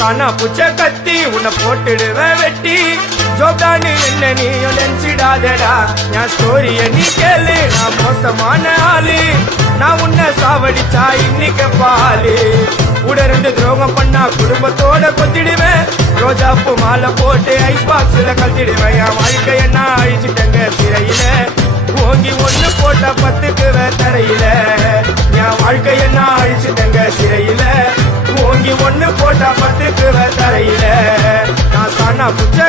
காணா புச்ச கத்தி உன்னை போட்டுடுவேன் வெட்டி ஜோப்டான்னு என்ன நீயும் நினைச்சிடாதடா என் ஸ்டோரிய நீ கேளு நான் மோசமான ஆளு நான் உன்னை சாவடிச்சா இன்னைக்கு பாலு கூட 2 துரோகம் பண்ணா குடும்பத்தோட கொத்திடுவேன் ரோஜாப்பு மாலை போட்டு ஐஸ் பாக்ஸ்ல கழட்டிடுவேன் என் வாழ்க்கைய நான் அழிச்சிட்டேங்க சிறையில ஓங்கி 1 போட்ட 10க்கு தரையில என் வாழ்க்கைய நான் அழிச்சிட்டேங்க சிறையில ஓங்கி 1 போட்ட 10க்கு தரையில நான் சாணா புச்ச